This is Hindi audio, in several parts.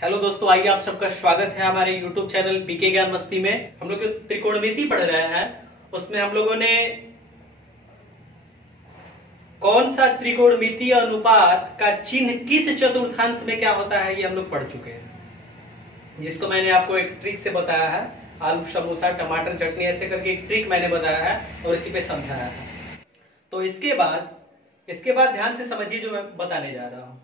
हेलो दोस्तों, आइए आप सबका स्वागत है हमारे YouTube चैनल पीके ज्ञान मस्ती में। हम लोग त्रिकोणमिति पढ़ रहे हैं। उसमें हम लोगों ने कौन सा त्रिकोणमितीय अनुपात का चिन्ह किस चतुर्थांश में क्या होता है ये हम लोग पढ़ चुके हैं, जिसको मैंने आपको एक ट्रिक से बताया है। आलू समोसा टमाटर चटनी ऐसे करके एक ट्रिक मैंने बताया है और इसी पे समझाया है। तो इसके बाद ध्यान से समझिए जो मैं बताने जा रहा हूँ।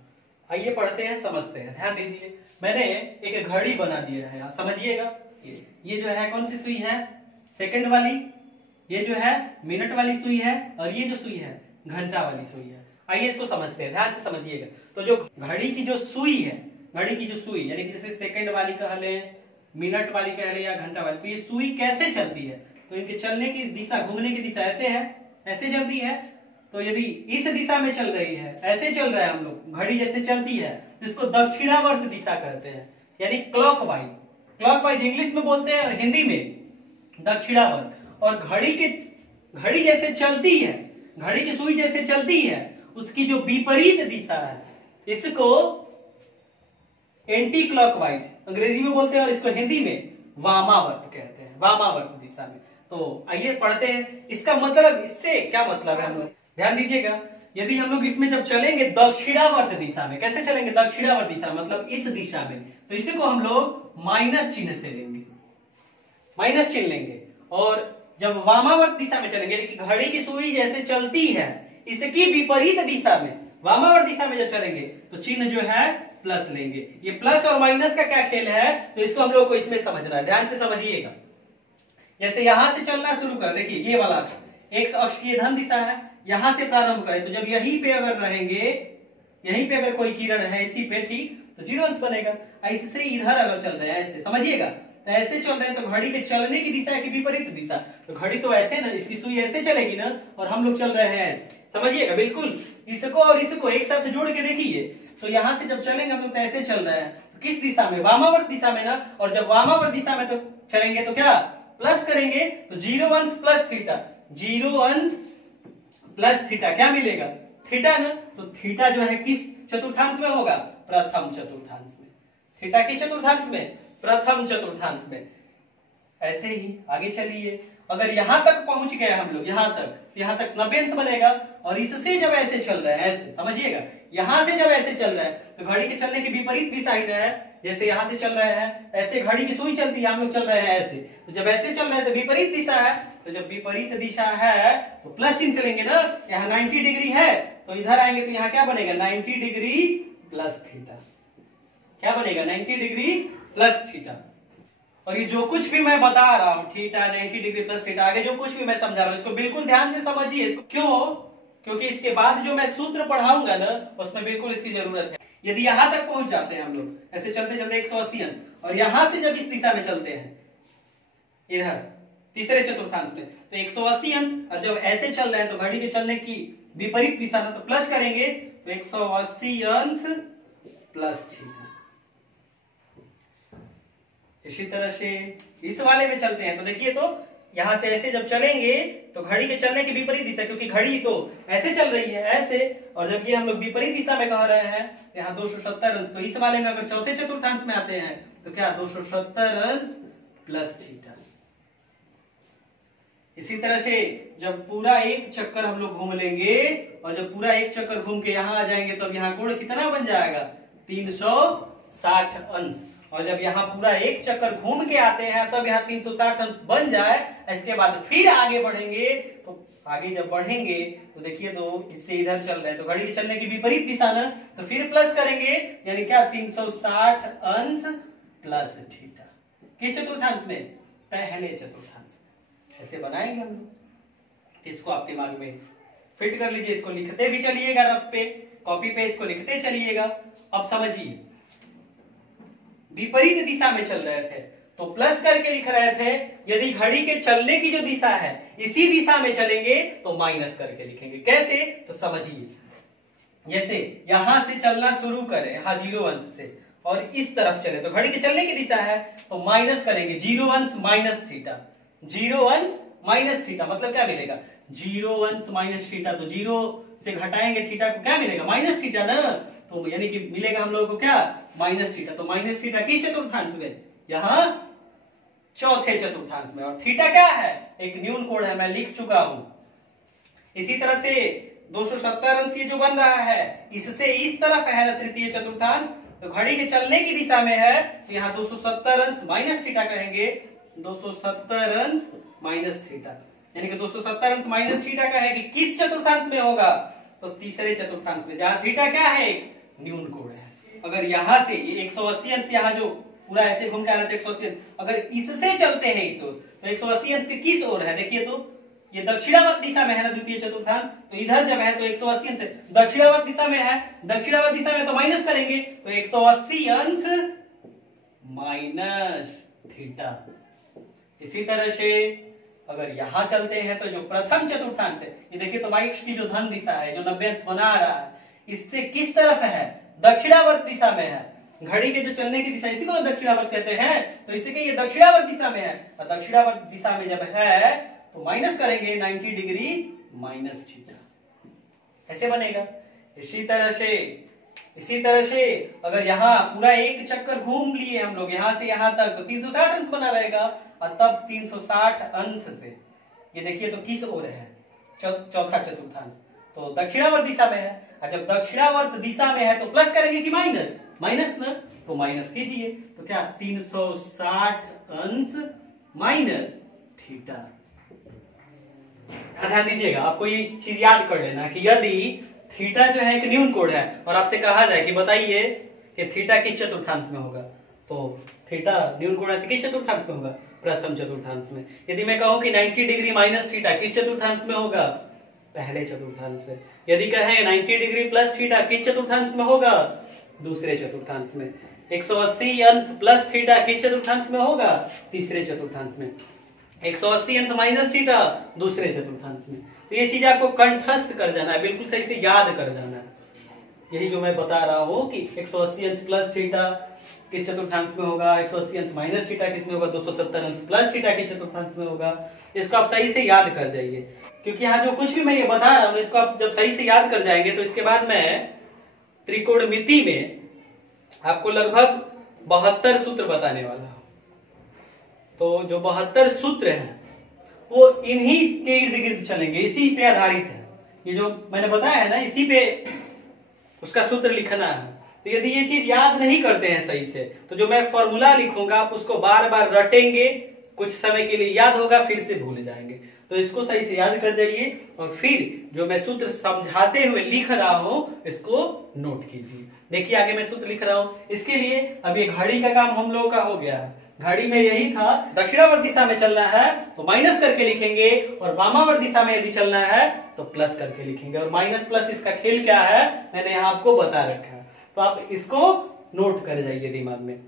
आइए पढ़ते हैं, समझते हैं। ध्यान दीजिए, मैंने एक घड़ी बना दिया है, समझिएगा। ये जो है कौन सी सुई है? सेकंड वाली। ये जो है मिनट वाली सुई है और ये जो सुई है घंटा वाली सुई है। आइए इसको समझते हैं, ध्यान से समझिएगा। तो जो घड़ी की जो सुई है, घड़ी की जो सुई यानी कि जैसे सेकंड वाली कह ले, मिनट वाली कह ले या घंटा वाली, तो ये सुई कैसे चलती है? तो इनके चलने की दिशा, घूमने की दिशा ऐसे है, ऐसे चलती है। तो यदि इस दिशा में चल रही है, ऐसे चल रहा है, हम लोग घड़ी जैसे चलती है, इसको दक्षिणावर्त दिशा कहते हैं, यानी क्लॉकवाइज। क्लॉकवाइज इंग्लिश में बोलते हैं और हिंदी में दक्षिणावर्त। और घड़ी जैसे चलती है, घड़ी की सुई जैसे चलती है, उसकी जो विपरीत दिशा है इसको एंटी क्लॉकवाइज अंग्रेजी में बोलते हैं और इसको हिंदी में वामावर्त कहते हैं, वामावर्त दिशा में। तो आइए पढ़ते हैं इसका मतलब, इससे क्या मतलब है हम लोग ध्यान दीजिएगा। यदि हम लोग इसमें जब चलेंगे दक्षिणावर्त दिशा में, कैसे चलेंगे? दक्षिणावर्त दिशा मतलब इस दिशा में, तो इसी को हम लोग माइनस चिन्ह से लेंगे, माइनस चिन्ह लेंगे। और जब वामावर्त दिशा में चलेंगे, घड़ी की सुई जैसे चलती है इसकी विपरीत दिशा में, वामावर्त दिशा में जब चलेंगे तो चिन्ह जो है प्लस लेंगे। ये प्लस और माइनस का क्या खेल है, तो इसको हम लोग को इसमें समझना है, ध्यान से समझिएगा। जैसे यहां से चलना शुरू कर, देखिए ये वाला एक्स अक्ष की धन दिशा है, यहां से प्रारंभ करें तो जब यहीं पे अगर रहेंगे, यहीं पे अगर कोई किरण है इसी पे, ठीक, तो जीरो अंश बनेगा। ऐसे इधर अगर चल रहे हैं, ऐसे समझिएगा, तो ऐसे चल रहे हैं तो घड़ी के चलने की दिशा की विपरीत दिशा, तो घड़ी तो ऐसे ना, इसकी सुई ऐसे चलेगी ना, और हम लोग चल रहे हैं ऐसे, समझिएगा बिल्कुल। इसको और इसको एक साथ जोड़ के देखिए, तो यहां से जब चलेंगे हम लोग तो ऐसे चल रहे हैं, तो किस दिशा में? वामावर्त दिशा में ना। और जब वामावर्त दिशा में तो चलेंगे तो क्या प्लस करेंगे, तो जीरो अंश प्लस थीटा, जीरो अंश प्लस थीटा क्या मिलेगा? थीटा ना। तो थीटा जो है किस चतुर्थांश में होगा? प्रथम चतुर्थांश में। थीटा किस चतुर्थांश में? प्रथम चतुर्थांश में। ऐसे ही आगे चलिए, अगर यहां तक पहुंच गए हम लोग, यहां तक 90 अंश बनेगा। और इससे जब ऐसे चल रहे हैं, ऐसे समझिएगा, यहां से जब ऐसे चल रहा है तो घड़ी के चलने की विपरीत दिशा ही है। जैसे यहां से चल रहे हैं, ऐसे घड़ी की सुई चलती है, हम लोग चल रहे हैं ऐसे, तो जब ऐसे चल रहे हैं तो विपरीत दिशा है। तो जब विपरीत दिशा है तो प्लस चिन्ह चलेंगे ना। यहाँ 90 डिग्री है तो इधर आएंगे तो यहाँ क्या बनेगा? 90 डिग्री प्लस थीटा। क्या बनेगा? 90 डिग्री प्लस थीटा। और ये जो कुछ भी मैं बता रहा हूँ, थीटा 90 डिग्री प्लस थीटा, आगे जो कुछ भी मैं समझा रहा हूँ इसको बिल्कुल ध्यान से समझिए। क्यों? क्योंकि इसके बाद जो मैं सूत्र पढ़ाऊंगा ना, उसमें बिल्कुल इसकी जरूरत है। यदि यहां तक पहुंच जाते हैं हम लोग ऐसे चलते चलते 180 अंश, और यहां से जब इस दिशा में चलते हैं इधर तीसरे चतुर्थांश में, तो 180 अंश, और जब ऐसे चल रहे हैं तो घड़ी के चलने की विपरीत दिशा में, तो प्लस करेंगे तो 180 अंश प्लस थीटा। इसी तरह से इस वाले में चलते हैं तो देखिए, तो यहां से ऐसे जब चलेंगे तो घड़ी के चलने की विपरीत दिशा, क्योंकि घड़ी तो ऐसे चल रही है ऐसे, और जब ये हम लोग विपरीत दिशा में कह रहे हैं, यहाँ 270 अंश, तो इस वाले में अगर चौथे चतुर्थांश में आते हैं तो क्या 270 अंश प्लस थीटा। इसी तरह से जब पूरा एक चक्कर हम लोग घूम लेंगे, और जब पूरा एक चक्कर घूम के यहाँ आ जाएंगे तो अब यहाँ कोण कितना बन जाएगा? 360 अंश। और जब यहाँ पूरा एक चक्कर घूम के आते हैं तब यहाँ 360 अंश बन जाए, इसके बाद फिर आगे बढ़ेंगे, तो आगे जब बढ़ेंगे तो देखिए, तो इससे इधर चल रहे हैं तो घड़ी के चलने की विपरीत दिशा ना, तो फिर प्लस करेंगे, यानी क्या 360 अंश प्लस थीटा। किस चतुर्थांश में? पहले चतुर्थांश। ऐसे बनाएंगे हम लोग। इसको आप दिमाग में फिट कर लीजिए, इसको लिखते भी चलिएगा रफ पे, कॉपी पे इसको लिखते चलिएगा। अब समझिए, विपरीत दिशा में चल रहे थे तो प्लस करके लिख रहे थे, यदि घड़ी के चलने की जो दिशा है इसी दिशा में चलेंगे तो माइनस करके लिखेंगे। कैसे? तो समझिए, जैसे यहां से चलना शुरू करें, यहाँ जीरो अंश से, और इस तरफ चले तो घड़ी के चलने की दिशा है तो माइनस करेंगे, जीरो अंश माइनस थीटा, जीरो अंश माइनस थीटा, मतलब क्या मिलेगा? जीरो अंश माइनस थीटा, तो जीरो से घटाएंगे थीटा को क्या मिलेगा, माइनस थीटा ना। तो यानी कि मिलेगा हम लोगों को क्या, माइनस थीटा। तो माइनस थीटा किस चतुर्थांश में, यहाँ चौथे चतुर्थांश में। और थीटा क्या है, एक न्यून कोण है, मैं लिख चुका हूं। इसी तरह से 270 अंश ये जो बन रहा है, इससे इस तरफ है ना तृतीय चतुर्थांश, तो घड़ी के चलने की दिशा में है, तो यहाँ 270 अंश माइनस थीटा कहेंगे, 270 अंश माइनस थीटा, यानी कि 270 अंश माइनस थीटा का है कि किस चतुर्थांश में होगा, तो तीसरे चतुर्थांश में, जहां थीटा क्या है, न्यून कोण है। अगर यहां से 180 अंश, यहाँ जो पूरा ऐसे घूम के आ रहा था 180 अंश, अगर इससे चलते हैं इस ओर, तो 180 अंश के किस ओर है, देखिए तो ये दक्षिणावर्त दिशा में है ना द्वितीय चतुर्थांश, तो इधर जब है तो 180 अंश दक्षिणावर्त दिशा में है, दक्षिणावर्त दिशा में तो माइनस करेंगे, तो 180 अंश माइनस थीटा। इसी तरह से अगर यहां चलते हैं तो जो प्रथम चतुर्थांश है, ये देखिए तो y की जो धन दिशा है, जो 90 अंश बना रहा है, इससे किस तरफ है, दक्षिणावर्त दिशा में है। घड़ी के जो चलने की दिशा, इसी को दक्षिणावर्त कहते हैं, तो इसी के ये दक्षिणावर्त दिशा में है, और दक्षिणावर्त दिशा में जब है तो माइनस करेंगे 90 डिग्री माइनस थीटा, ऐसे बनेगा। इसी तरह से अगर यहाँ पूरा एक चक्कर घूम लिए हम लोग यहां से यहां तक, तो 360 अंश बना रहेगा, और तब 360 अंश से ये देखिए तो किस ओर है, चौथा चतुर्थांश, तो दक्षिणावर्त दिशा में है। और जब दक्षिणावर्त दिशा में है तो प्लस करेंगे कि माइनस, माइनस ना, तो माइनस कीजिए, तो क्या 360 अंश माइनस थीटा। ध्यान दीजिएगा, आपको ये चीज याद कर लेना कि यदि थीटा जो है एक न्यून कोण है, और आपसे कहा जाए कि बताइए कि थीटा किस चतुर्थांश में होगा, तो थीटा न्यून कोण है तो किस चतुर्थांश में होगा, प्रथम चतुर्थांश में। यदि मैं कहूं कि 90 डिग्री माइनस थीटा किस चतुर्थांश में होगा, पहले चतुर्थांश में। यदि कहें 90 डिग्री प्लस थीटा किस चतुर्थांश में होगा, दूसरे चतुर्थांश में। 180 अंश प्लस थीटा किस चतुर्थांश में होगा, तीसरे चतुर्थांश में। 180 अंश माइनस थीटा दूसरे चतुर्थांश में। तो ये चीज आपको कंठस्थ कर जाना है, बिल्कुल सही से याद कर जाना है। यही जो मैं बता रहा हूं कि 180 अंश प्लस थीटा किस चतुर्थांश में होगा, 180 अंश माइनस थीटा किस में होगा, 270 अंश प्लस थीटा किस चतुर्थांश में होगा, इसको आप सही से याद कर जाइए। क्योंकि यहाँ जो कुछ भी मैं ये बता रहा हूँ, इसको आप जब सही से याद कर जाएंगे, तो इसके बाद मैं त्रिकोणमिति में आपको लगभग 72 सूत्र बताने वाला हूं। तो जो 72 सूत्र हैं वो इन्हीं के इर्द गिर्द चलेंगे, इसी पे आधारित है। ये जो मैंने बताया है ना, इसी पे उसका सूत्र लिखना है। तो यदि ये चीज याद नहीं करते हैं सही से, तो जो मैं फॉर्मूला लिखूंगा आप उसको बार बार रटेंगे, कुछ समय के लिए याद होगा, फिर से भूल जाएंगे। तो इसको सही से याद कर जाइए, और फिर जो मैं सूत्र समझाते हुए लिख रहा हूं इसको नोट कीजिए। देखिए आगे मैं सूत्र लिख रहा हूं, इसके लिए अब ये घड़ी का काम हम लोगों का हो गया है। घड़ी में यही था, दक्षिणावर्त दिशा में चलना है तो माइनस करके लिखेंगे, और वामावर्त दिशा में यदि चलना है तो प्लस करके लिखेंगे। और माइनस प्लस इसका खेल क्या है मैंने यहाँ आपको बता रखा है, तो आप इसको नोट कर जाइए दिमाग में।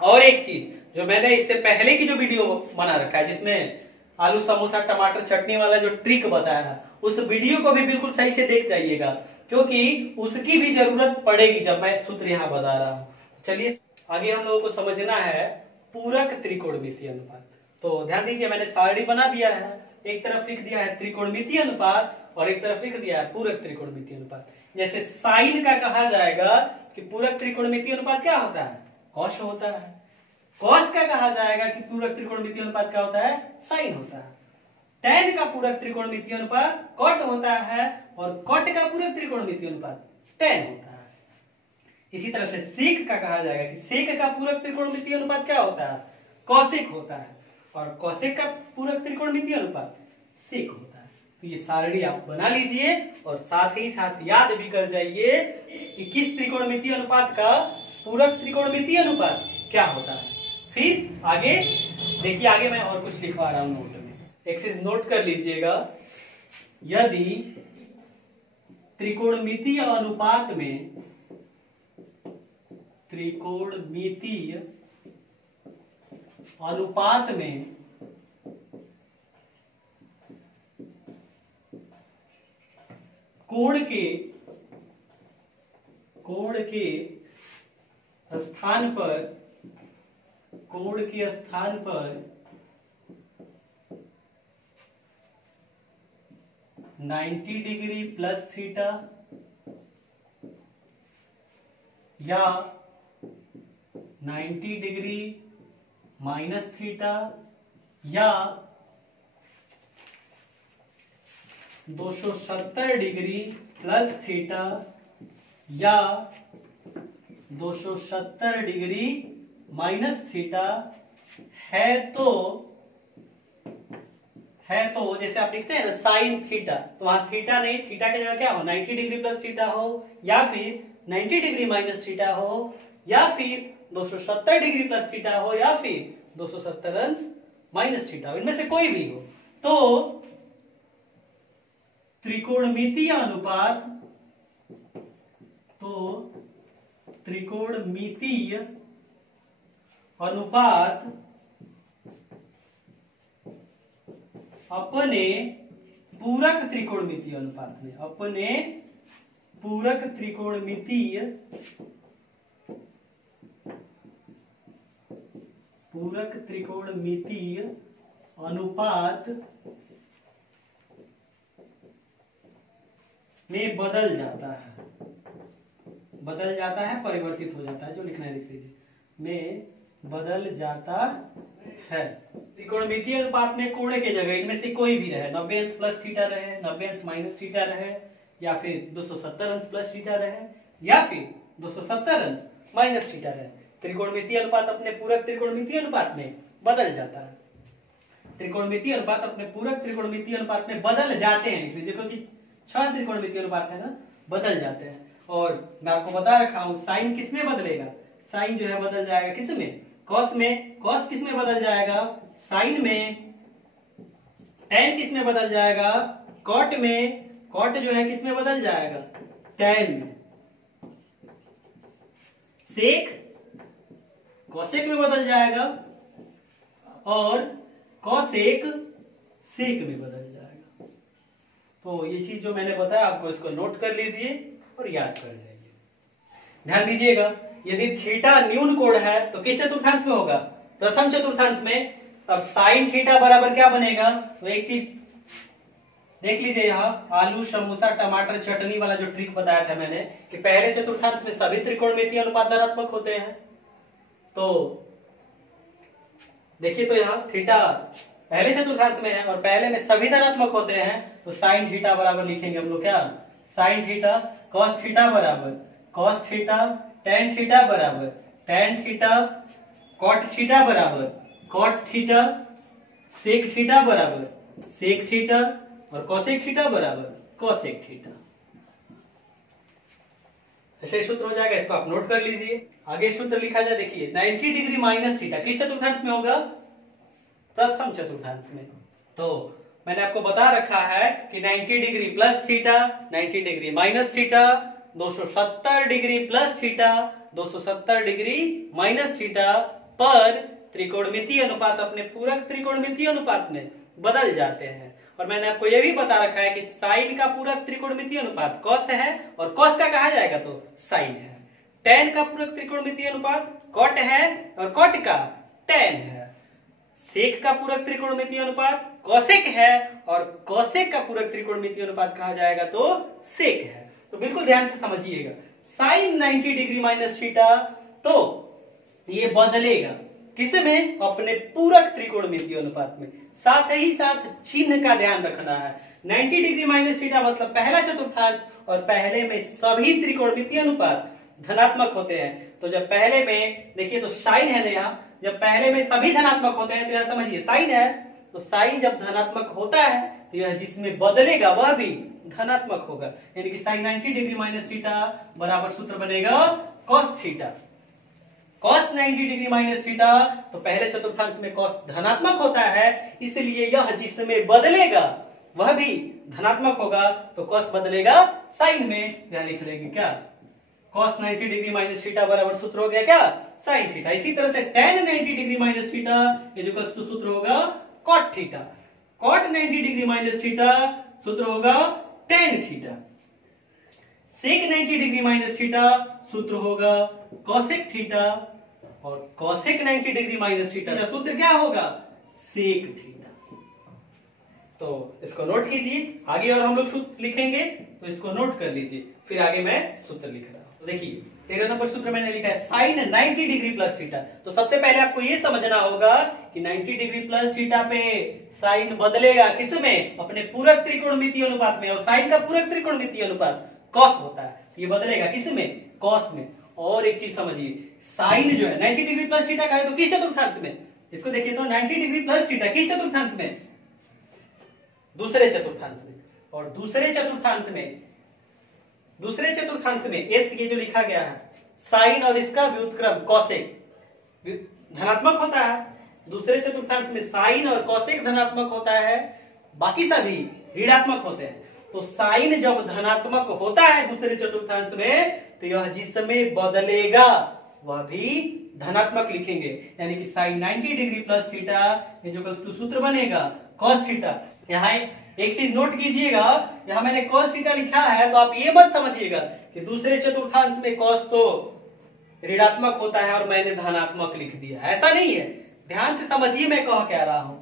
और एक चीज जो मैंने इससे पहले की जो वीडियो बना रखा है, जिसमें आलू समोसा टमाटर चटनी वाला जो ट्रिक बताया है, उस वीडियो को भी बिल्कुल सही से देख जाइएगा, क्योंकि उसकी भी जरूरत पड़ेगी जब मैं सूत्र यहाँ बता रहा हूँ। चलिए आगे हम लोगों को समझना है पूरक त्रिकोणमितीय अनुपात। तो ध्यान दीजिए, मैंने सारणी बना दिया है, एक तरफ लिख दिया है त्रिकोणमितीय अनुपात और एक तरफ लिख दिया है पूरक त्रिकोणमितीय अनुपात। जैसे साइन का कहा जाएगा कि पूरक त्रिकोणमितीय अनुपात क्या होता है, कॉस होता है। कॉस का कहा जाएगा कि पूरक त्रिकोणमितीय अनुपात क्या होता है, साइन होता है। टैन का पूरक त्रिकोणमितीय अनुपात कॉट होता है, और कॉट का पूरक त्रिकोणमितीय अनुपात टैन होता है। इसी तरह से सेक का कहा जाएगा कि सेक का पूरक त्रिकोणमितीय अनुपात क्या होता है, कौशिक होता है, और कौशिक का पूरक त्रिकोणमितीय अनुपात सेक होता है। तो ये सारणी आप बना लीजिए, और साथ ही साथ याद भी कर जाइए कि किस त्रिकोणमितीय अनुपात का पूरक त्रिकोणमितीय अनुपात क्या होता है। फिर आगे देखिए, आगे मैं और कुछ लिखवा रहा हूं नोट में, एक चीज नोट कर लीजिएगा। यदि त्रिकोणमितीय अनुपात में कोण के स्थान पर 90 डिग्री प्लस थीटा या 90 डिग्री माइनस थीटा या 270 डिग्री प्लस थीटा या 270 डिग्री माइनस थीटा है तो जैसे आप लिखते हैं ना साइन थीटा, तो वहां थीटा नहीं, थीटा की जगह क्या हो 90 डिग्री प्लस थीटा हो या फिर 90 डिग्री माइनस थीटा हो या फिर 270 डिग्री प्लस थीटा हो या फिर 270 अंश माइनस थीटा हो, इनमें से कोई भी हो। तो त्रिकोणमितीय अनुपात अपने पूरक त्रिकोणमितीय अनुपात में, अपने पूरक त्रिकोणमितीय अनुपात में बदल जाता है, परिवर्तित हो जाता है, जो लिखना है लिख लीजिए, में बदल जाता है। त्रिकोणमितीय अनुपात में कोण के जगह इनमें से कोई भी रहे, 90 अंश प्लस थीटा रहे, 90 अंश माइनस थीटा रहे या फिर 270 अंश प्लस थीटा रहे या फिर 270 अंश माइनस थीटा रहे, त्रिकोणमितीय अनुपात अपने पूरक त्रिकोणमितीय अनुपात में बदल जाता है। त्रिकोणमितीय अनुपात अपने पूरक त्रिकोणमितीय अनुपात में बदल जाते हैं, देखो कि 6 त्रिकोणमितीय अनुपात है ना, बदल जाते हैं। और मैं आपको बता रखा हूं साइन किस में बदलेगा, साइन जो है बदल जाएगा किस में, कॉस में, कॉस किस में बदल जाएगा साइन में, टेन किस में बदल जाएगा कॉट में, कॉट जो है किस में बदल जाएगा टेन में, सेक कॉसेक में बदल जाएगा और कॉसेक सेक में बदल जाएगा। तो ये चीज जो मैंने बताया आपको इसको नोट कर लीजिए और याद कर जाइए। ध्यान दीजिएगा, यदि थीटा न्यून कोण है तो किस चतुर्थांश में होगा, प्रथम चतुर्थांश में। तब साइन थीटा बराबर क्या बनेगा, तो एक चीज देख लीजिए, यहाँ आलू समोसा टमाटर चटनी वाला जो ट्रिक बताया था मैंने कि पहले चतुर्थांश में सभी त्रिकोणमितीय अनुपात धनात्मक होते हैं। तो देखिए, तो यहाँ थीटा पहले चतुर्थांश में है और पहले में सभी धनात्मक होते हैं, तो साइन थीटा बराबर लिखेंगे हम लोग क्या, साइन थीटा, कॉस थीटा बराबर कॉस थीटा, टेन थीटा बराबर टेन थीटा, कॉट थीटा बराबर कॉट थीटा, सेक थीटा बराबर सेक थीटा और कॉसेक थीटा बराबर कॉसेक थीटा। ऐसे सूत्र हो जाएगा, इसको आप नोट कर लीजिए। आगे सूत्र लिखा जाए, देखिए 90 डिग्री माइनस थीटा किस चतुर्थांश में होगा, प्रथम चतुर्थांश में। तो मैंने आपको बता रखा है कि 90 degree plus theta, 90 degree minus theta, 270 degree plus theta, 270 degree minus theta पर त्रिकोणमितीय अनुपात अपने पूरक त्रिकोणमितीय अनुपात में बदल जाते हैं। और मैंने आपको यह भी बता रखा है कि साइन का पूरक त्रिकोणमितीय अनुपात कॉस है और कॉस का कहा जाएगा तो साइन है। टेन का पूरक त्रिकोणमितीय अनुपात कॉट है और कॉट का टेन है। सेक का पूरक त्रिकोणमितीय अनुपात कॉसेक है और कॉसेक का पूरक त्रिकोणमितीय अनुपात कहा जाएगा तो सेक है। तो बिल्कुल ध्यान से समझिएगा, साइन 90 डिग्री माइनस थीटा तो ये बदलेगा किसमें, अपने पूरक त्रिकोणमितीय अनुपात में। साथ ही साथ चिन्ह का ध्यान रखना है, 90 डिग्री माइनस थीटा मतलब पहला चतुर्थांश और पहले में सभी त्रिकोणमितीय अनुपात धनात्मक होते हैं। तो जब पहले में देखिए तो साइन है ना, यहाँ जब पहले में सभी धनात्मक होते हैं तो यहाँ समझिए साइन है, तो साइन जब धनात्मक होता है तो यह जिसमें बदलेगा वह भी धनात्मक होगा, यानी कि साइन 90 डिग्री माइनस थीटा बराबर सूत्र बनेगा cos theta. Cos 90 degree minus theta तो पहले चतुर्थांश में कॉस धनात्मक होता है, इसलिए यह जिसमें बदलेगा वह भी धनात्मक होगा, तो कॉस बदलेगा साइन में। यहां लिख लेंगे क्या, कॉस 90 डिग्री माइनस थीटा बराबर सूत्र हो गया क्या, साइन थीटा। इसी तरह से टेन 90 डिग्री माइनस थीटा ये जो सूत्र होगा cot theta, cot 90 degree minus theta सूत्र होगा tan theta. Sec 90 degree minus theta सूत्र होगा कॉसेक थीटा और कॉसेक 90 डिग्री माइनस थीटा का सूत्र क्या होगा, सेक थीटा। तो इसको नोट कीजिए, आगे और हम लोग सूत्र लिखेंगे तो इसको नोट कर लीजिए, फिर आगे मैं सूत्र लिख रहा हूं। तो देखिए 13 नंबर सूत्र मैंने लिखा है साइन 90 डिग्री प्लस थीटा। तो सबसे पहले आपको ये समझना होगा कि 90 डिग्री प्लस थीटा पे साइन बदलेगा किसमें, अपने पूरक त्रिकोणमितीय अनुपात में, और साइन का पूरक त्रिकोणमितीय अनुपात कॉस होता है, ये बदलेगा किसमें, कॉस में। और एक चीज समझिए, साइन जो है 90 डिग्री प्लस थीटा का है तो किस चतुर्थांश में, इसको देखिए तो 90 डिग्री प्लस थीटा किस चतुर्थांश में, दूसरे चतुर्थांश में। और दूसरे चतुर्थांश में एस ये जो लिखा गया है साइन और इसका व्युत्क्रम कॉसेक धनात्मक होता है, दूसरे चतुर्थांश में साइन और कॉसेक धनात्मक होता है, बाकी सभी ऋणात्मक होते हैं। तो साइन जब धनात्मक होता है दूसरे चतुर्थांश में तो यह जिसमें बदलेगा वह भी धनात्मक लिखेंगे, यानी कि साइन 90 डिग्री प्लस थीटा ये जो सूत्र बनेगा कॉस थीटा। यहाँ एक चीज नोट कीजिएगा, यहाँ मैंने कॉस थीटा लिखा है तो आप ये मत समझिएगा कि दूसरे चतुर्थांश में कॉस तो ऋणात्मक होता है और मैंने धनात्मक लिख दिया, ऐसा नहीं है। ध्यान से समझिए मैं कह रहा हूं,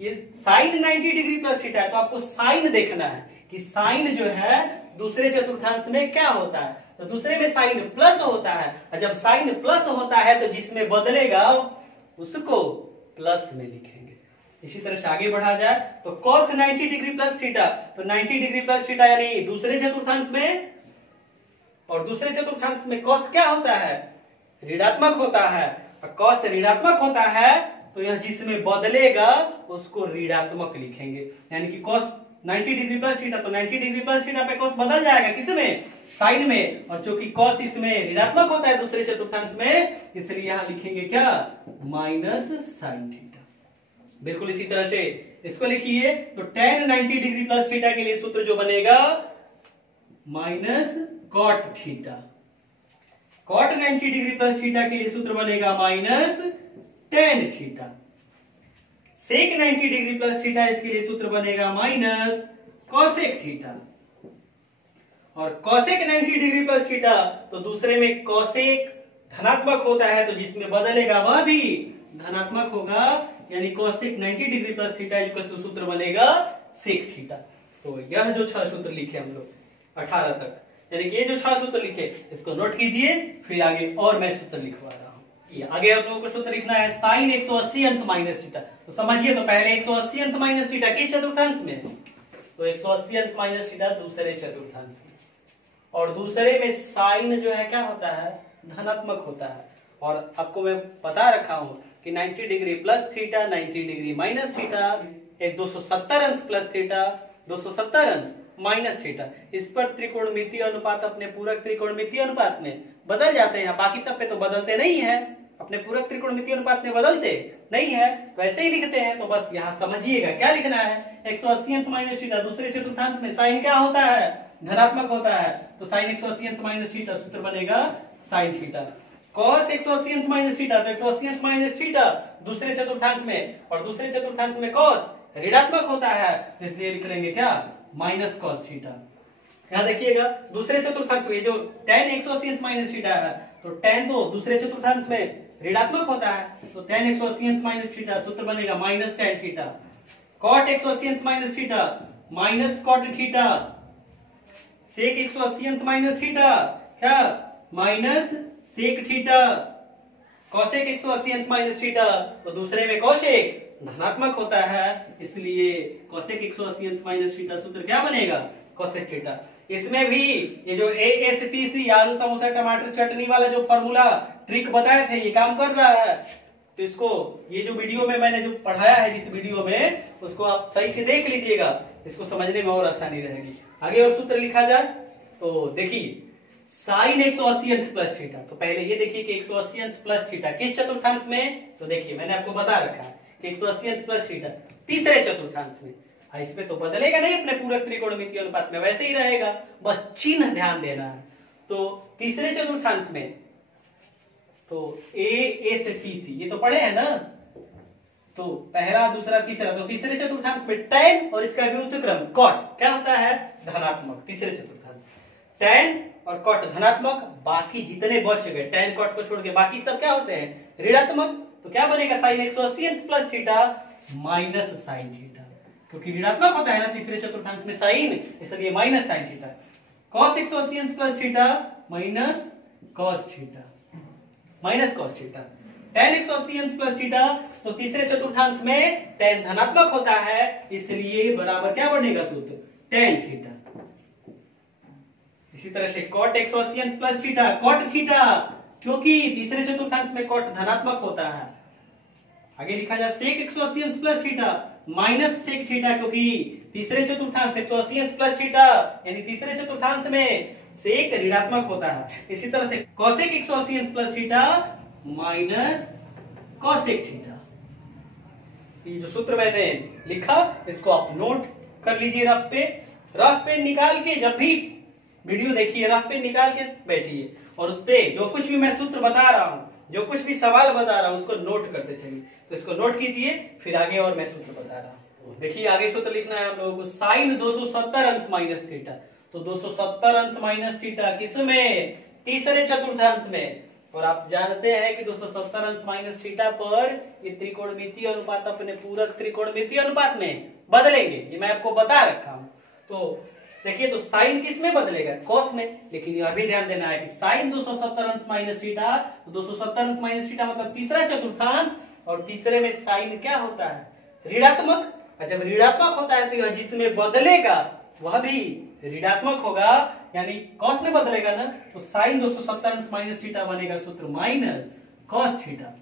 ये साइन 90 डिग्री प्लस थीटा है तो आपको साइन देखना है कि साइन जो है दूसरे चतुर्थांश में क्या होता है, तो दूसरे में साइन प्लस होता है, और जब साइन प्लस होता है तो जिसमें बदलेगा उसको प्लस में लिखेंगे। इसी तरह से आगे बढ़ा जाए तो cos 90 डिग्री प्लस थीटा, तो 90 डिग्री प्लस थीटा यानी दूसरे चतुर्थांश में, और दूसरे चतुर्थांश में cos क्या होता है, ऋणात्मक होता है, और cos ऋणात्मक होता है तो यह जिसमें बदलेगा उसको ऋणात्मक लिखेंगे, यानी कि cos 90 डिग्री प्लस थीटा, तो 90 डिग्री प्लस थीटा पे cos बदल जाएगा किसमें, साइन में, और चूंकि cos इसमें ऋणात्मक होता है दूसरे चतुर्थांश में, इसलिए यहां लिखेंगे क्या, माइनस साइन थीटा। बिल्कुल इसी तरह से इसको लिखिए तो tan 90 डिग्री प्लस थीटा के लिए सूत्र जो बनेगा minus cot theta, cot 90 degree plus theta के लिए सूत्र बनेगा minus tan theta, sec 90 degree plus theta इसके लिए सूत्र बनेगा माइनस कॉसेक थीटा, और कॉसेक 90 डिग्री प्लस थीटा तो दूसरे में कॉसेक धनात्मक होता है तो जिसमें बदलेगा वह भी धनात्मक होगा, यानी cosec 90 degree plus theta equal to सूत्र बनेगा sec थीटा। तो यह जो 6 सूत्र लिखे हम लोग 18 तक, यानी कि ये जो 6 सूत्र लिखे इसको नोट कीजिए, फिर आगे और मैं सूत्र लिखवा रहा हूं। ये आगे आप लोगों को सूत्र लिखना है साइन 180 अंश माइनस थीटा। तो समझिए तो पहले 180 अंश माइनस थीटा किस चतुर्थांश में, तो 180 अंश माइनस थीटा दूसरे चतुर्थांश में, और दूसरे में साइन जो है क्या होता है, धनात्मक होता है। और आपको मैं बता रखा हूं कि 90 degree plus theta 90 degree minus theta, एक 270 अंश प्लस थीटा 270 अंश माइनस थीटा, इस पर त्रिकोणमितीय अनुपात अपने पूरक त्रिकोणमितीय अनुपात में बदल जाते हैं, बाकी सब पे तो बदलते नहीं है, अपने पूरक त्रिकोणमितीय अनुपात में बदलते नहीं है, तो ऐसे ही लिखते हैं। तो बस यहाँ समझिएगा क्या लिखना है, 180 अंश माइनस थीटा दूसरे चतुर्थांश में साइन क्या होता है, धनात्मक होता है, तो साइन 180 अंश माइनस थीटा सूत्र बनेगा साइन थीटा। cos 180 अंश माइनस थीटा, तो 180 अंश माइनस थीटा दूसरे चतुर्थांश में, और दूसरे चतुर्थांश में cos ऋणात्मक होता है, इसलिए लिख लेंगे क्या, माइनस cos थीटा। यहां देखिएगा दूसरे चतुर्थांश में जो tan 180 अंश माइनस थीटा है, तो tan तो दूसरे चतुर्थांश में ऋणात्मक होता है, तो tan 180 अंश माइनस थीटा सूत्र बनेगा माइनस tan थीटा। cot 180 अंश minus theta minus cot theta, sec 180 अंश माइनस थीटा क्या, माइनस सेक थीटा, कॉसेक 180 अंश माइनस थीटा, तो दूसरे में कॉसेक धनात्मक होता है, इसलिए कॉसेक 180 अंश माइनस थीटा सूत्र क्या बनेगा, कॉसेक थीटा। इसमें भी ये जो ASTC आलू समोसा टमाटर चटनी वाला जो फॉर्मूला ट्रिक बताए थे ये काम कर रहा है, तो इसको ये जो वीडियो में मैंने जो पढ़ाया है जिस वीडियो में, उसको आप सही से देख लीजिएगा, इसको समझने में और आसानी रहेगी। आगे और सूत्र लिखा जाए तो देखिए साइन 180 अंश प्लस थीटा, तो पहले ये देखिए कि 180 अंश प्लस थीटा किस चतुर्थांश में, तो देखिए मैंने आपको बता रखा है कि 180 अंश प्लस थीटा तीसरे चतुर्थांश में, इसमें तो बदलेगा नहीं अपने पूरक त्रिकोणमितीय अनुपात में, वैसे ही रहेगा, बस चिन्ह ध्यान देना है। तो तीसरे चतुर्थांश में तो ASTC ये तो पढ़े हैं ना, तो पहला दूसरा तीसरा, तो तीसरे चतुर्थांश में tan और इसका व्युत्क्रम cot क्या होता है, धनात्मक, तीसरे चतुर्थांश tan और cot धनात्मक, बाकी जितने बच गए tan cot को छोड़ के बाकी सब क्या होते हैं ऋणात्मक, तो क्या बनेगा साइन 180 अंश plus theta minus sine theta, क्योंकि ऋणात्मक होता है ना तीसरे चतुर्थांश में साइन, इसलिए माइनस साइन थीटा। cos 180 अंश plus theta minus cos theta, minus cos theta. tan 180 अंश प्लस थीटा, तो तीसरे चतुर्थांश में tan धनात्मक होता है, इसलिए बराबर क्या बनेगा सूत्र, tan थीटा। इसी तरह से cot 180 अंश प्लस थीटा, cot थीटा, क्योंकि तीसरे चतुर्थांश में cot धनात्मक होता है। आगे लिखा जाए sec 180 अंश plus theta minus sec theta, क्योंकि तीसरे चतुर्थांश 180 अंश प्लस थीटा, यानी तीसरे चतुर्थांश में sec ऋणात्मक होता है। इसी तरह से cosec 180 अंश plus theta minus cosec theta. ये जो सूत्र मैंने लिखा इसको आप नोट कर लीजिए रफ पे निकाल के, जब भी वीडियो देखिए रफ पे निकाल के बैठिए और उस पे जो कुछ भी मैं सूत्र बता रहा हूँ, जो कुछ भी सवाल बता रहा हूँ उसको नोट करते चलिए। तो इसको नोट कीजिए, फिर आगे और मैं सूत्र बता रहा हूँ। देखिए आगे सूत्र लिखना है आप लोगों को, साइन 270 अंश माइनस थीटा। तो 270 अंश माइनस थीटा किसमें, तीसरे चतुर्थांश में। और आप जानते हैं कि 270 अंश माइनस थीटा पर ये त्रिकोणमितीय अनुपात अपने पूरक त्रिकोणमितीय अनुपात में बदलेंगे, ये मैं आपको बता रखा हूं। तो देखिए, तो साइन किस में बदलेगा, कॉस में। लेकिन यह भी ध्यान देना है कि साइन 270 अंश माइनस थीटा, तो 270 अंश माइनस थीटा मतलब तीसरा चतुर्थांश, और तीसरे में साइन क्या होता है, ऋणात्मक। और जब ऋणात्मक होता है तो यह जिसमें बदलेगा वह भी ऋणात्मक होगा, यानी कॉस में बदलेगा ना, तो साइन 270 अंश माइनस थीटा बनेगा सूत्र माइनस कॉस थीटा।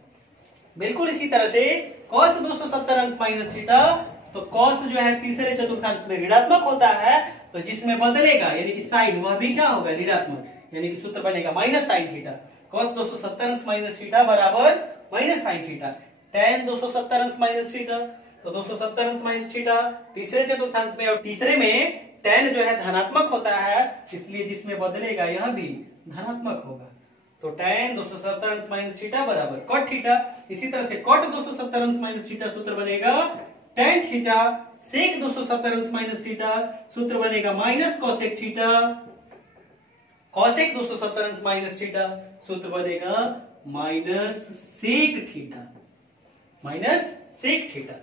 बिल्कुल इसी तरह से कॉस 270 अंश माइनस थीटा, तो कॉस जो है तीसरे चतुर्थांश में ऋणात्मक होता है, तो जिसमें बदलेगा यानी कि साइन वह भी क्या होगा, ऋणात्मक, यानी कि सूत्र बनेगा माइनस साइन थीटा। कॉस 270 अंश माइनस थीटा बराबर माइनस साइन थीटा। tan 270 अंश माइनस थीटा, तो 270 अंश माइनस थीटा तीसरे चतुर्थांश में, और तीसरे में tan जो है धनात्मक होता है, इसलिए जिसमें बदलेगा यह भी धनात्मक होगा। तो tan 270 अंश माइनस थीटा बराबर cot थीटा। इसी तरह से cot 270 अंश माइनस थीटा सूत्र बनेगा tan थीटा, sec 270 अंश माइनस थीटा सूत्र बनेगा माइनस cosec थीटा, cosec 270 अंश माइनस थीटा सूत्र बनेगा minus sec theta, minus sec theta.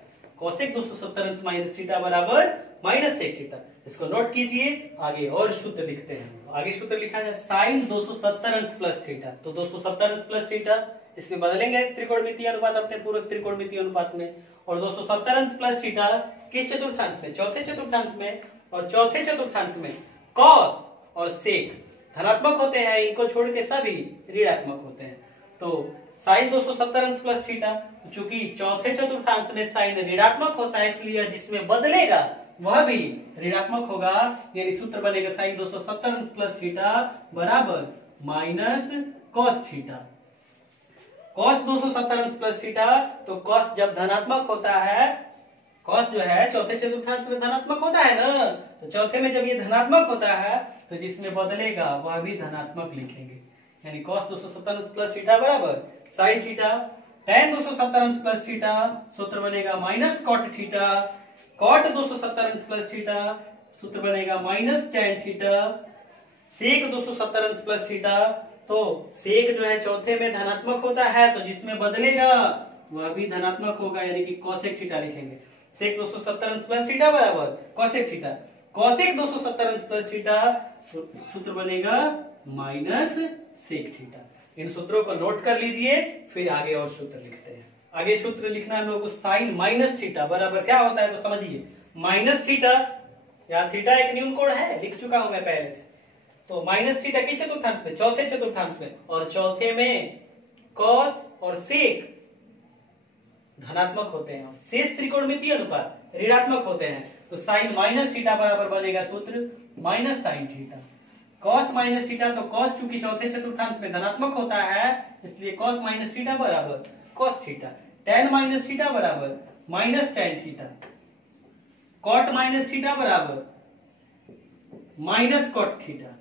cosec 270 अंश माइनस थीटा बराबर माइनस sec थीटा। इसको नोट कीजिए, आगे और सूत्र लिखते हैं। आगे सूत्र लिखा जाए साइन 270 अंश प्लस थीटा, तो 270 अंश प्लस थीटा, इसमें बदलेंगे त्रिकोणमितीय अनुपात अपने पूरक त्रिकोणमितीय अनुपात में। और 270 अंश प्लस थीटा किस चतुर्थांश में, चौथे चतुर्थांश में। और चौथे चतुर्थांश में कॉस और सेक धनात्मक होते हैं, इनको छोड़ के सभी ऋणात्मक होते हैं। तो साइन 270 अंश प्लस थीटा, चूंकि चौथे चतुर्थांश में साइन ऋणात्मक होता है, इसलिए जिसमें बदलेगा वह भी ऋणात्मक होगा, यानी सूत्र बनेगा साइन 270 अंश प्लस थीटा बराबर माइनस कॉस थीटा। कॉस 270 अंश प्लस थीटा, तो कॉस जब धनात्मक होता है, कॉस जो है चौथे चतुर्थांश में धनात्मक होता है ना, तो चौथे में जब ये धनात्मक होता है तो जिसमें बदलेगा वह भी धनात्मक लिखेंगे, यानी कॉस 270 अंश प्लस थीटा बराबर साइन थीटा। tan 270 अंश प्लस थीटा सूत्र बनेगा माइनस कॉट थीटा, कॉट 270 अंश प्लस थीटा सूत्र बनेगा माइनस tan थीटा, सेक 270 अंश प्लस थीटा, तो सेक जो है चौथे में धनात्मक होता है, तो जिसमें बदलेगा वह भी धनात्मक होगा, यानी कि cosec थीटा लिखेंगे। सेक 270 अंश प्लस थीटा बराबर cosec थीटा, cosec 270 अंश प्लस थीटा सूत्र बनेगा माइनस सेक थीटा। इन सूत्रों को नोट कर लीजिए, फिर आगे और सूत्र लिखते हैं। आगे सूत्र लिखना है हम लोगों को साइन माइनस थीटा बराबर क्या होता है तो समझिए, माइनस थीटा, या थीटा एक न्यून कोण है, लिख चुका हूं मैं पहले से। तो माइनस थीटा किस चतुर्थांश में, चौथे चतुर्थांश में, और चौथे में कॉस और सेक धनात्मक होते हैं, शेष त्रिकोणमितीय अनुपात ऋणात्मक होते हैं। तो साइन माइनस थीटा बराबर बनेगा सूत्र minus sine theta. Cos minus theta, तो कॉस चूंकि चौथे चतुर्थांश में धनात्मक होता है, इसलिए कॉस माइनस थीटा बराबर cos theta. tan minus theta बराबर minus tan theta, cot minus theta बराबर minus cot theta,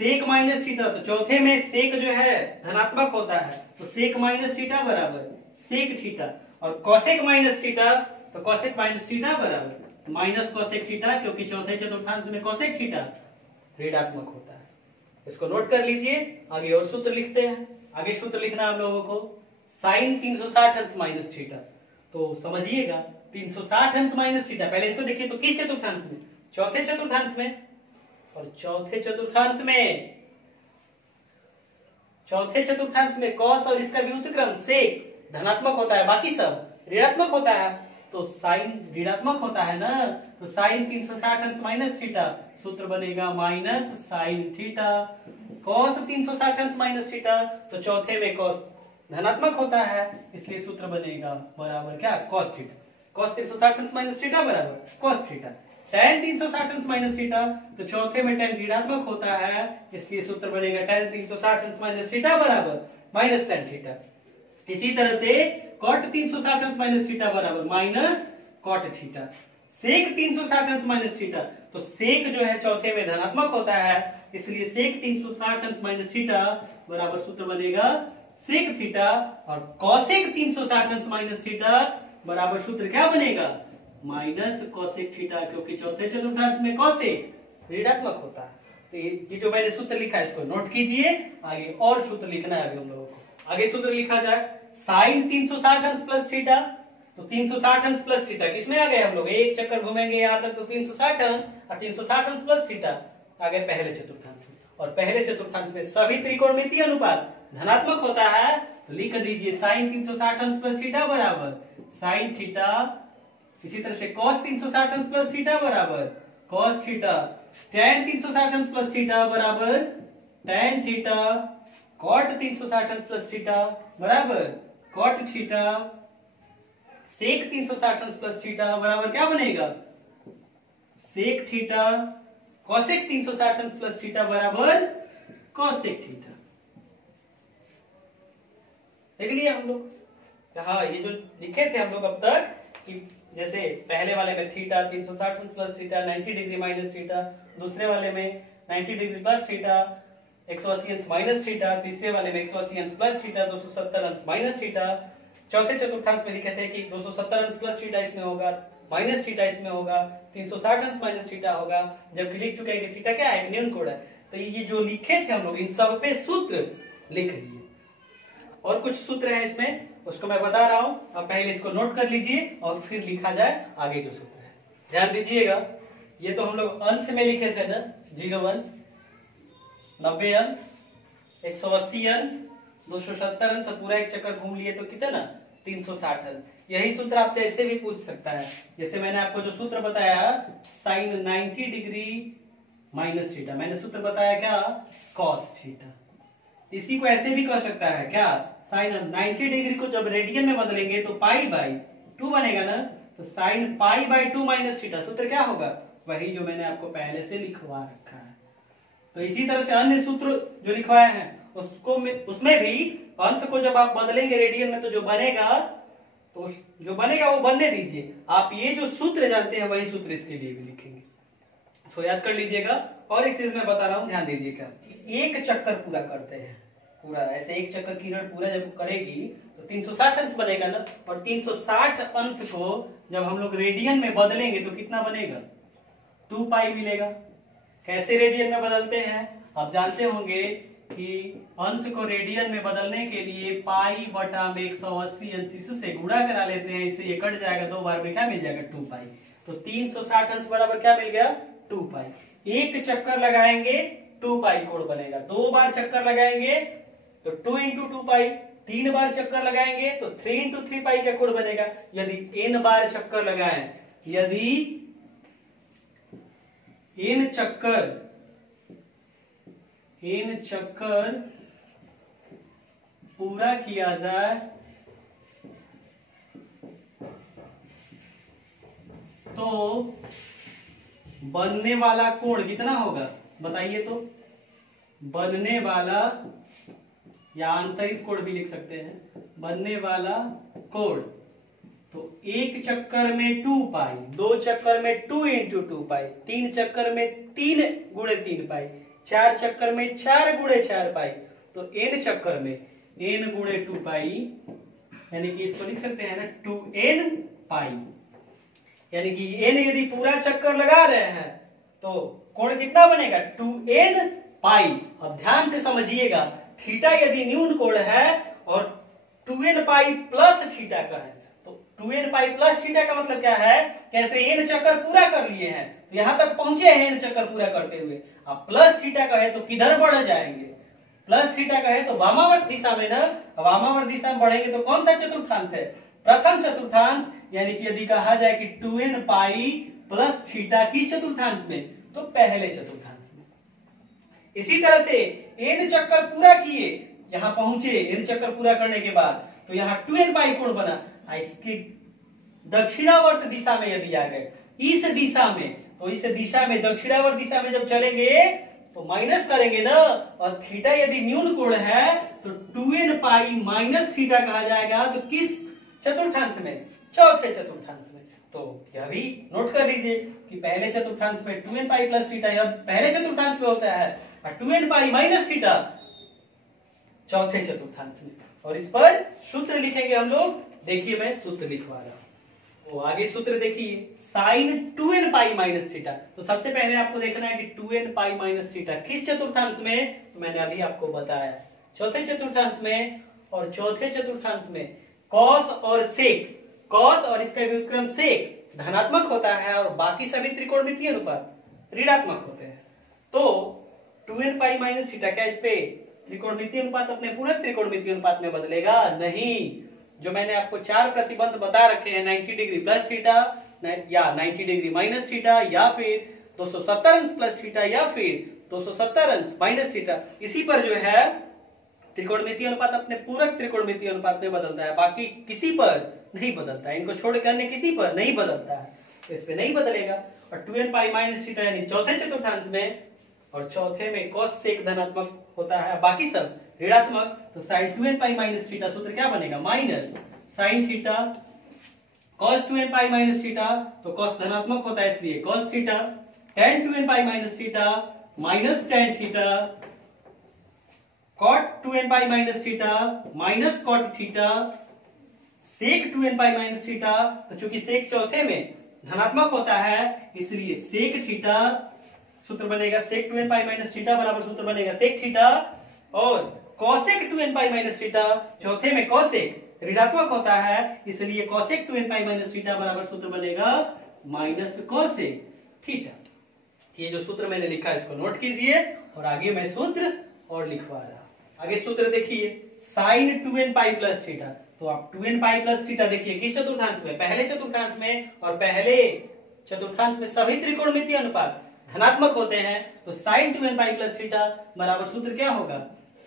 sec minus theta, तो चौथे में सेक जो है धनात्मक होता है, तो सेक माइनस थीटा बराबर सेक थीटा। और कॉसेक माइनस थीटा, तो कॉसेक माइनस थीटा बराबर माइनस कॉसेक थीटा, क्योंकि चौथे चतुर्थांश में कॉसेक थीटा ऋणात्मक होता है। इसको नोट कर लीजिए, आगे और सूत्र लिखते हैं। आगे सूत्र लिखना हम लोगों को साइन 360 अंश माइनस थीटा, तो समझिएगा 360 अंश माइनस थीटा। पहले इसको देखिए तो किस चतुर्थांश में, चौथे चतुर्थांश में, और चौथे चतुर्थांश में कॉस और इसका विरुद्ध क्रम सेक धनात्मक होता है, बाकी सब ऋणात्मक होता है, तो साइन ऋणात्मक होता है ना, तो साइन 360 अंश माइनस थीटा, सूत्र बनेगा माइनस साइन थीटा। कॉस 360 अंश माइनस थीटा, तो चौथे में कॉस धनात्मक होता है, इसलिए सूत्र बनेगा बराबर क्या, कॉस थीटा। कॉस 360 अंश माइनस थीटा बराबर कॉस थीटा। tan 360 अंश माइनस थीटा, तो चौथे में tan ऋणात्मक होता है, इसलिए सूत्र बनेगा tan 360 अंश माइनस थीटा बराबर माइनस tan थीटा। इसी तरह से cot 360 अंश माइनस थीटा बराबर माइनस cot थीटा। सेक 360 अंश माइनस थीटा, तो सेक जो है चौथे में धनात्मक होता है, इसलिए सेक 360 अंश माइनस थीटा बराबर सूत्र बनेगा सेक थीटा। और कॉसेक 360 अंश माइनस थीटा बराबर सूत्र क्या बनेगा, माइनस कॉसेक थीटा, क्योंकि चौथे चतुर्थांश में कॉसेक ऋणात्मक होता है। तो ये जो मैंने सूत्र लिखा है इसको नोट कीजिए, आगे और सूत्र लिखना है अभी हम लोगों को। आगे सूत्र लिखा जाए साइन 360 अंश प्लस थीटा, तो 360 अंश प्लस थीटा किसमें आ गए हम लोग, एक चक्कर घूमेंगे यहाँ तक तो 360 अंश, और 360 अंश प्लस थीटा आ गए पहले चतुर्थांश में, और पहले चतुर्थांश में सभी त्रिकोणमितीय अनुपात धनात्मक होता है, तो लिख दीजिए साइन 360 अंश प्लस थीटा बराबर साइन थीटा। इसी तरह से कॉस 360 अंश प्लस थीटा बराबर कॉस थीटा। tan 360 अंश प्लस थीटा बराबर tan थीटा। कॉट 360 अंश प्लस थीटा बराबर कॉट थीटा। सेक 360 अंश प्लस थीटा बराबर क्या बनेगा, सेक थीटा। कॉसेक 360 अंश प्लस थीटा बराबर कॉसेक थीटा। देख लिया हम लोग। हाँ, ये जो लिखे थे हम लोग अब तक कि जैसे पहले वाले में थीटा 360 अंश plus theta 90 degree minus theta, दूसरे वाले में 90 डिग्री प्लस थीटा 180 अंश माइनस थीटा, तीसरे वाले में 180 अंश प्लस थीटा 270 अंश माइनस थीटा, चौथे चतुर्थांश में लिखे थे कि 270 अंश प्लस थीटा इसमें होगा, माइनस थीटा इसमें होगा, 360 अंश माइनस थीटा होगा, जबकि लिख चुके हैं कि थीटा क्या है, एक न्यून कोण है। तो ये जो लिखे थे हम लोग इन सब पे सूत्र लिख लिए। और कुछ सूत्र है इसमें, उसको मैं बता रहा हूं, अब पहले इसको नोट कर लीजिए और फिर लिखा जाए आगे जो सूत्र है। ध्यान दीजिएगा, ये तो हम लोग अंश में लिखे थे ना, 0 अंश, 90 अंश, 180 अंश, 270 अंश, पूरा एक चक्कर घूम लिए तो कितना 360 अंश। यही सूत्र आपसे ऐसे भी पूछ सकता है, जैसे मैंने आपको जो सूत्र बताया साइन 90 डिग्री माइनस थीटा, मैंने सूत्र बताया क्या, कॉस थीटा। इसी को ऐसे भी कह सकता है क्या, साइन 90 डिग्री को जब रेडियन में बदलेंगे तो पाई बाई 2 बनेगा ना, तो sine pi by 2 minus theta, सूत्र क्या होगा, वही जो मैंने आपको पहले से लिखवा रखा है। तो इसी तरह से अन्य सूत्र जो लिखवाए हैं उसको उसमें भी अंश को जब आप बदलेंगे रेडियन में तो जो बनेगा वो बनने दीजिए। आप ये जो सूत्र जानते हैं वही सूत्र इसके लिए भी लिखेंगे, सो याद कर लीजिएगा। और एक चीज मैं बता रहा हूं, ध्यान दीजिएगा, एक चक्कर पूरा करते हैं, पूरा ऐसे एक चक्कर किरण पूरा जब करेगी तो 360 अंश बनेगा ना, और 360 अंश को जब हम लोग रेडियन में बदलेंगे तो कितना बनेगा, 2 पाई मिलेगा। कैसे रेडियन में बदलते हैं आप जानते होंगे कि अंश को रेडियन में बदलने के लिए पाई बटा में 180 अंश इससे गुणा करा लेते हैं, इससे ये कट जाएगा, 2 बार में क्या मिल जाएगा 2 पाई। तो 360 अंश बराबर क्या मिल गया 2 पाई। एक चक्कर लगाएंगे 2 पाई कोण बनेगा, 2 बार चक्कर लगाएंगे तो 2 इंटू 2 पाई, 3 बार चक्कर लगाएंगे तो 3 इंटू 3 पाई का कोण बनेगा। यदि n बार चक्कर लगाएं, यदि n चक्कर पूरा किया जाए तो बनने वाला कोण कितना होगा बताइए तो। बनने वाला या आंतरिक कोण भी लिख सकते हैं, बनने वाला कोण तो एक चक्कर में 2 पाई, 2 चक्कर में 2 इंटू 2 पाई, 3 चक्कर में 3 गुणे 3 पाई, 4 चक्कर में 4 गुणे 4 पाई, तो n चक्कर में n गुणे 2 पाई, यानी कि इसको लिख सकते हैं ना 2n पाई। यानी कि n यदि पूरा चक्कर लगा रहे हैं तो कोण कितना बनेगा 2n पाई। अब ध्यान से समझिएगा, थीटा यदि न्यून कोण है और 2n पाई प्लस थीटा का है तो 2n पाई प्लस थीटा का मतलब क्या है, कैसे n चक्कर पूरा कर लिए हैं तो यहां तक पहुंचे हैं n चक्कर पूरा करते हुए। अब प्लस थीटा का है तो किधर बढ़ जाएंगे, प्लस थीटा का है तो वामावर्त दिशा में ना, वामावर्त दिशा में बढ़ेंगे तो कौन सा चतुर्थांश है, प्रथम चतुर्थांश, यानी कि यदि कहा जाए कि 2n पाई प्लस थीटा किस चतुर्थांश में, तो पहले चतुर्थांश में। इसी तरह से n चक्कर पूरा किए, यहां पहुंचे n चक्कर पूरा करने के बाद तो यहाँ 2n पाई कोण बना, इसके दक्षिणावर्त दिशा में यदि आ गए इस दिशा में, तो इस दिशा में दक्षिणावर्त दिशा में जब चलेंगे तो माइनस करेंगे ना, और थीटा यदि न्यून कोण है तो 2n पाई माइनस थीटा कहा जाएगा, तो किस चतुर्थांश में, चौथे चतुर्थांश में। तो यह भी नोट कर लीजिए कि पहले चतुर्थांश में 2n पाई प्लस थीटा यह पहले चतुर्थांश में होता है, और 2n पाई माइनस थीटा चौथे चतुर्थांश में। और इस पर सूत्र लिखेंगे हम लोग, देखिए मैं सूत्र लिखवा रहा हूं। तो आगे सूत्र देखिए, sign 2n pi minus theta. तो सबसे पहले आपको देखना है कि 2n पाई माइनस थीटा किस चतुर्थांश में, तो मैंने अभी आपको बताया चौथे चतुर्थांश में। और चौथे चतुर्थांश में कॉस और सेक, कॉस और इसका व्युत्क्रम सेक धनात्मक होता है और बाकी सभी त्रिकोणमितीय अनुपात ऋणात्मक होते हैं। तो 2n पाई माइनस थीटा क्या इस पे त्रिकोणमितीय अनुपात अपने पूरक त्रिकोणमितीय अनुपात में बदलेगा? नहीं। जो मैंने आपको 4 प्रतिबंध बता रखे हैं, 90 डिग्री प्लस थीटा या 90 डिग्री माइनस थीटा, या फिर 270 अंश प्लस थीटा, या फिर 270 अंश माइनस थीटा, इसी पर जो है त्रिकोणमितीय अनुपात अपने पूरक त्रिकोणमितीय अनुपात में बदलता है, बाकी किसी पर नहीं बदलता है। इनको छोड़कर अन्य किसी पर नहीं बदलता है, तो इस पे नहीं बदलेगा। और 2n पाई माइनस थीटा यानी चौथे चतुर्थांश में, और चौथे में cos सेक धनात्मक होता है, बाकी सब ऋणात्मक। तो sin 2n pi minus theta सूत्र क्या बनेगा, minus sin theta cos 2n pi minus theta, तो cos धनात्मक होता है इसलिए cos theta, tan 2n pi minus theta minus tan theta, cot 2n pi minus theta minus cot theta, sec 2n pi minus theta. तो चूंकि sec चौथे में धनात्मक होता है इसलिए sec थीटा सूत्र बनेगा, sec 2n pi minus theta बराबर सूत्र बनेगा sec थीटा। और cosec 2n pi minus theta, चौथे में cosec ऋणात्मक होता है इसलिए cosec 2n pi minus theta बराबर सूत्र बनेगा माइनस cosec थीटा। ये जो सूत्र मैंने लिखा है इसको नोट कीजिए, और आगे मैं सूत्र और लिखवा रहा। आगे सूत्र देखिए, sin 2n pi plus theta. तो आप 2n पाई प्लस थीटा देखिए किस चतुर्थांश में, पहले चतुर्थांश में, और पहले चतुर्थांश में सभी त्रिकोणमितीय अनुपात धनात्मक होते हैं। तो sin 2n pi plus theta बराबर सूत्र क्या होगा,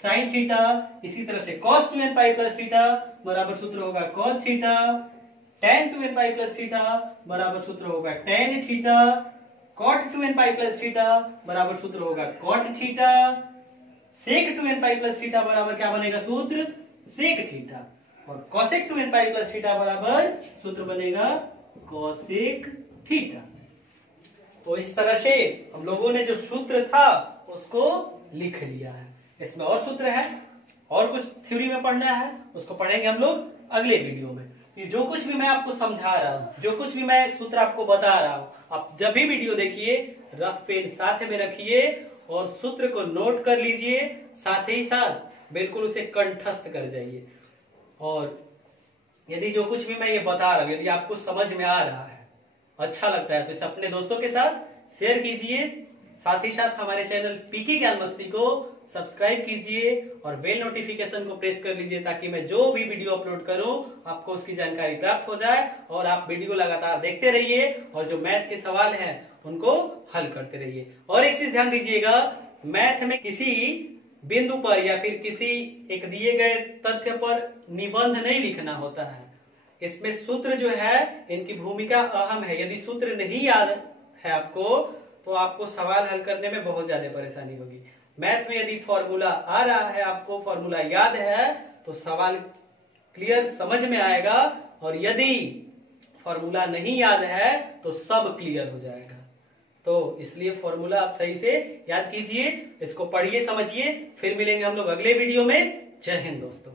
sin थीटा। इसी तरह से cos 2n pi plus theta बराबर सूत्र होगा cos theta, tan 2n pi plus theta बराबर सूत्र होगा tan theta, cot 2n pi plus theta बराबर सूत्र होगा cot theta, sec 2n pi plus theta बराबर क्या बनेगा सूत्र, sec थीटा, और cosec 2n pi plus theta बराबर सूत्र बनेगा cosec थीटा। तो इस तरह से हम लोगों ने जो सूत्र था उसको लिख लिया है। इसमें और सूत्र है, और कुछ थ्योरी में पढ़ना है, उसको पढ़ेंगे हम लोग अगले वीडियो में। ये जो कुछ भी मैं आपको समझा रहा हूँ, जो कुछ भी मैं सूत्र आपको बता रहा हूँ, आप जब भी वीडियो देखिए रफ पेन साथ में रखिए और सूत्र को नोट कर लीजिए, साथ ही साथ बिल्कुल उसे कंठस्थ कर जाइए। और यदि जो कुछ भी मैं ये बता रहा हूँ यदि आपको समझ में आ रहा है, अच्छा लगता है, तो इसे अपने दोस्तों के साथ शेयर कीजिए। साथ ही साथ हमारे चैनल पीके ज्ञान मस्ती को सब्सक्राइब कीजिए और बेल नोटिफिकेशन को प्रेस कर लीजिए, ताकि मैं जो भी वीडियो अपलोड करूं आपको उसकी जानकारी प्राप्त हो जाए और आप वीडियो लगातार देखते रहिए और जो मैथ के सवाल हैं उनको हल करते रहिए। और एक चीज ध्यान दीजिएगा, मैथ में किसी बिंदु पर या फिर किसी एक दिए गए तथ्य पर निबंध नहीं लिखना होता है। इसमें सूत्र जो है इनकी भूमिका अहम है। यदि सूत्र नहीं याद है आपको तो आपको सवाल हल करने में बहुत ज्यादा परेशानी होगी। मैथ में यदि फॉर्मूला आ रहा है, आपको फॉर्मूला याद है, तो सवाल क्लियर समझ में आएगा, और यदि फॉर्मूला नहीं याद है तो सब क्लियर हो जाएगा। तो इसलिए फॉर्मूला आप सही से याद कीजिए, इसको पढ़िए, समझिए। फिर मिलेंगे हम लोग अगले वीडियो में। जय हिंद दोस्तों।